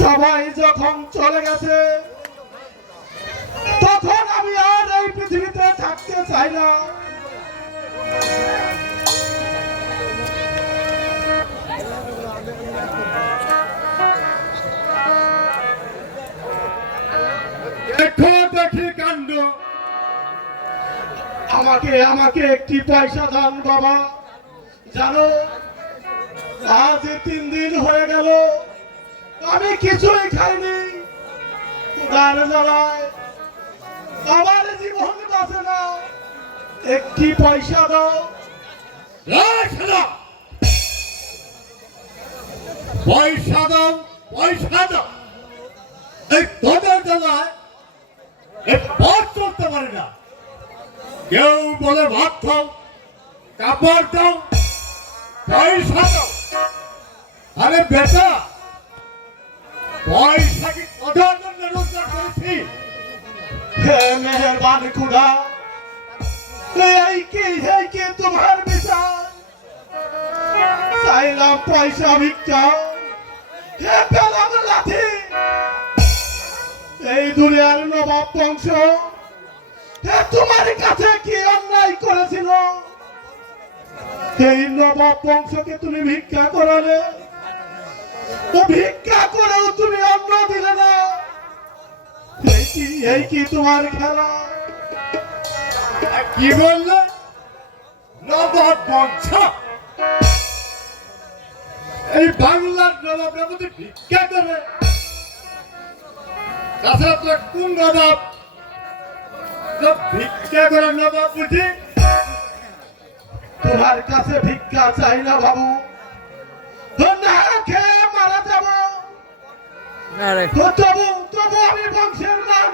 সবাই যখন চলে গেছে তখন আমি আর এই পৃথিবীতে থাকতে চাই না। দেখো দেখি কাণ্ড। আমাকে আমাকে একটি পয়সা দান বাবা। জানো আজ 3 দিন হয়ে গেল আমি কিছুই খাইনি। ক্ষুধার জ্বালায় আমার জীবন বাঁচে না। একটি পয়সা দাও। পয়সা দাও পয়সা দাও, এই তোদের জ্বালায় এই পথ চলতে পারে না। কেউ বলে ভাত খাও, কাপড় দাও, পয়সা দাও। আরে বেটা, পয়সা কি কোথার জন্য রোজগার করেছি? হে মেহেরবান খুদা, এই কি তোমার বিচার? চাইলাম পয়সা ভিক্ষা, হে পেলাম লাঠি। এই দুনিয়ার নবাব বংশ হে তোমার কাছে কি অন্যায় করেছিল? এই নবাব বংশকে তুমি ভিক্ষা করালে, তো ভিক্ষা করেও তুমি অন্ন দিলে না। এই কি তোমার খেলা? কি বললে? নবাব বংশ? এই বাংলার নবাবরা মধ্যে ভিক্ষা করে? তাছাড়া তোর কোন নবাব ভিক্ষা করে নবাব বুঝি? তোমার কাছে ভিক্ষা চাই না বাবু, না খেয়ে মারা যাবো। তবু তবু আমি বংশের মান